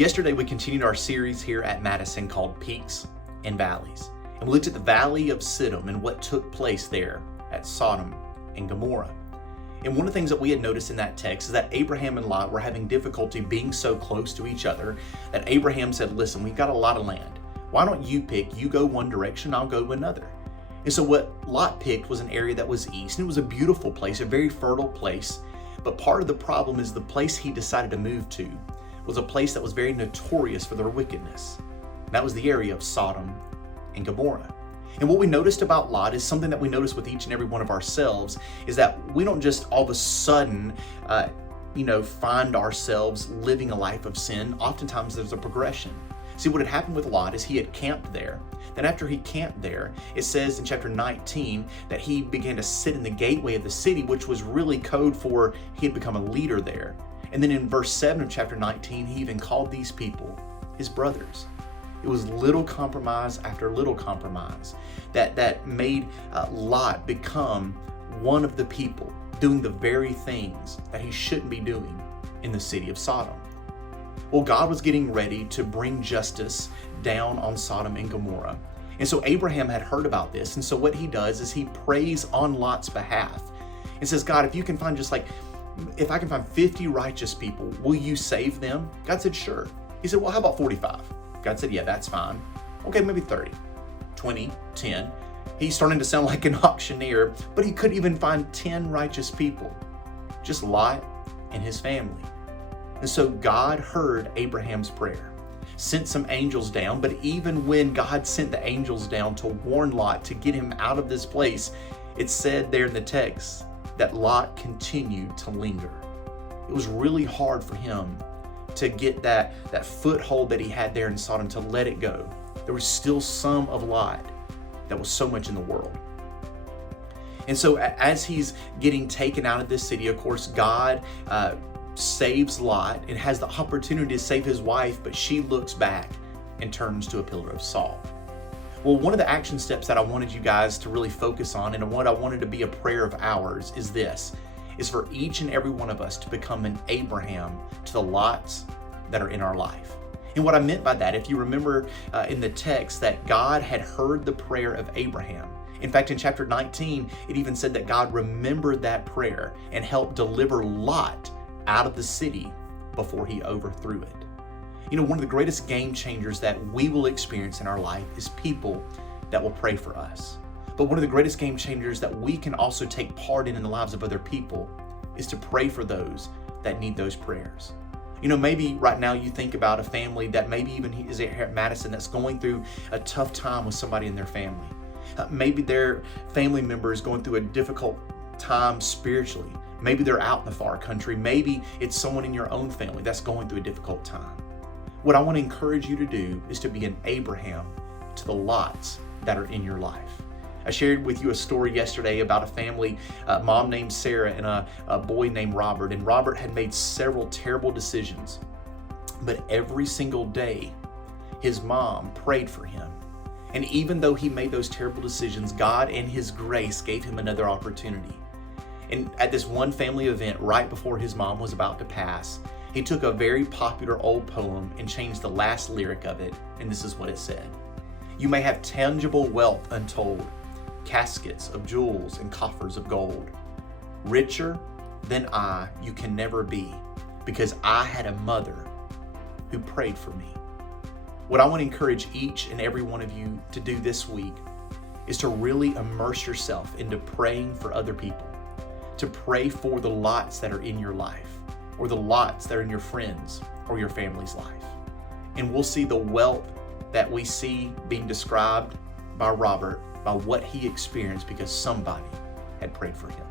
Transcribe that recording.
Yesterday, we continued our series here at Madison called Peaks and Valleys. And we looked at the Valley of Siddim and what took place there at Sodom and Gomorrah. And one of the things that we had noticed in that text is that Abraham and Lot were having difficulty being so close to each other that Abraham said, listen, we've got a lot of land. Why don't you pick? You go one direction, I'll go another. And so what Lot picked was an area that was east, and it was a beautiful place, a very fertile place. But part of the problem is the place he decided to move to was a place that was very notorious for their wickedness. And that was the area of Sodom and Gomorrah. And what we noticed about Lot is something that we notice with each and every one of ourselves, is that we don't just all of a sudden, find ourselves living a life of sin. Oftentimes there's a progression. See, what had happened with Lot is he had camped there. Then after he camped there, it says in chapter 19 that he began to sit in the gateway of the city, which was really code for he had become a leader there. And then in verse 7 of chapter 19, he even called these people his brothers. It was little compromise after little compromise that made Lot become one of the people doing the very things that he shouldn't be doing in the city of Sodom. Well, God was getting ready to bring justice down on Sodom and Gomorrah. And so Abraham had heard about this. And so what he does is he prays on Lot's behalf and says, God, if I can find 50 righteous people, will you save them? God said, sure. He said, well, how about 45? God said, yeah, that's fine. Okay, maybe 30, 20, 10. He's starting to sound like an auctioneer, but he couldn't even find 10 righteous people, just Lot and his family. And so God heard Abraham's prayer, sent some angels down, but even when God sent the angels down to warn Lot to get him out of this place, it said there in the text that Lot continued to linger. It was really hard for him to get that foothold that he had there in Sodom, to let it go. There was still some of Lot that was so much in the world. And so as he's getting taken out of this city, of course, God saves Lot and has the opportunity to save his wife, but she looks back and turns to a pillar of salt. Well, one of the action steps that I wanted you guys to really focus on, and what I wanted to be a prayer of ours, is for each and every one of us to become an Abraham to the Lots that are in our life. And what I meant by that, if you remember in the text, that God had heard the prayer of Abraham. In fact, in chapter 19, it even said that God remembered that prayer and helped deliver Lot out of the city before he overthrew it. You know, one of the greatest game changers that we will experience in our life is people that will pray for us. But one of the greatest game changers that we can also take part in the lives of other people is to pray for those that need those prayers. You know, maybe right now you think about a family that maybe even is here at Madison that's going through a tough time with somebody in their family. Maybe their family member is going through a difficult time spiritually. Maybe they're out in the far country. Maybe it's someone in your own family that's going through a difficult time. What I want to encourage you to do is to be an Abraham to the Lots that are in your life. I shared with you a story yesterday about a family, a mom named Sarah and a boy named Robert. And Robert had made several terrible decisions, but every single day his mom prayed for him. And even though he made those terrible decisions, God in his grace gave him another opportunity. And at this one family event, right before his mom was about to pass, he took a very popular old poem and changed the last lyric of it. And this is what it said. You may have tangible wealth untold, caskets of jewels and coffers of gold. Richer than I you can never be, because I had a mother who prayed for me. What I want to encourage each and every one of you to do this week is to really immerse yourself into praying for other people, to pray for the Lots that are in your life, or the Lots that are in your friends or your family's life. And we'll see the wealth that we see being described by Robert, by what he experienced because somebody had prayed for him.